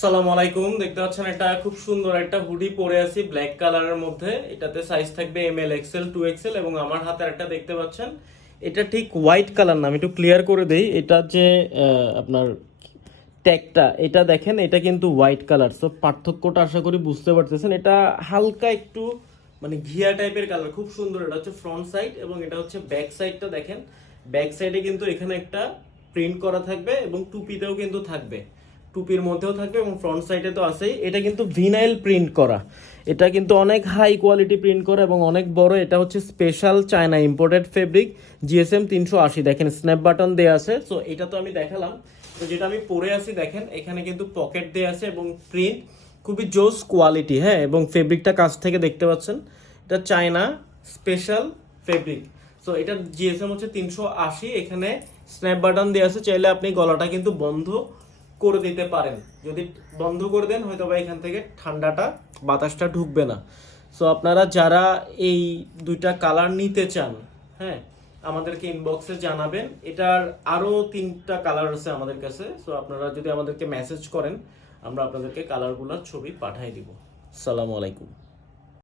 সালাম আলাইকুম। দেখতে পাচ্ছেন এটা খুব সুন্দর একটা হুডি পরে আছি ব্ল্যাক কালারের মধ্যে। এটাতে সাইজ থাকবে ML XL 2XL এবং আমার হাতের একটা দেখতে পাচ্ছেন এটা ঠিক হোয়াইট কালার না। আমি একটু ক্লিয়ার করে দেই, এটা যে আপনার ট্যাগটা এটা দেখেন, এটা কিন্তু হোয়াইট কালার। সো পার্থক্যটা আশা করি বুঝতে পারতেছেন। এটা হালকা একটু মানে ঘিয়া টাইপের কালার, খুব সুন্দর। এটা হচ্ছে ফ্রন্ট সাইড এবং এটা হচ্ছে ব্যাক সাইডটা দেখেন। ব্যাক সাইডে কিন্তু এখানে একটা প্রিন্ট করা থাকবে এবং টুপিতেও কিন্তু থাকবে, টুপির মধ্যেও থাকবে এবং ফ্রন্ট সাইডে তো আছেই। এটা কিন্তু ভিনাইল প্রিন্ট করা, এটা কিন্তু অনেক হাই কোয়ালিটি প্রিন্ট করা এবং অনেক বড়। এটা হচ্ছে special China imported fabric GSM 380। দেখেন স্ন্যাপ বাটন দেওয়া আছে। সো এটা তো আমি দেখালাম। তো যেটা আমি পরে আছি দেখেন, এখানে কিন্তু পকেট দেওয়া আছে এবং প্রিন্ট খুবই জোস কোয়ালিটি। হ্যাঁ, এবং ফেব্রিকটা কাছ থেকে দেখতে পাচ্ছেন, এটা চায়না স্পেশাল ফেব্রিক। সো এটা GSM হচ্ছে 380। এখানে স্ন্যাপ বাটন দেওয়া আছে, চাইলে আপনি গলাটা কিন্তু বন্ধ করে দিতে পারেন। যদি বন্ধ করে দেন হয়তো বা এখান থেকে ঠান্ডাটা বাতাসটা ঢুকবে না। সো আপনারা যারা এই দুইটা কালার নিতে চান, হ্যাঁ, আমাদেরকে ইনবক্সে জানাবেন। এটার আরো 3টা কালার আছে আমাদের কাছে। সো আপনারা যদি আমাদেরকে মেসেজ করেন, আমরা আপনাদেরকে কালারগুলোর ছবি পাঠিয়ে দিব। আসসালামু আলাইকুম।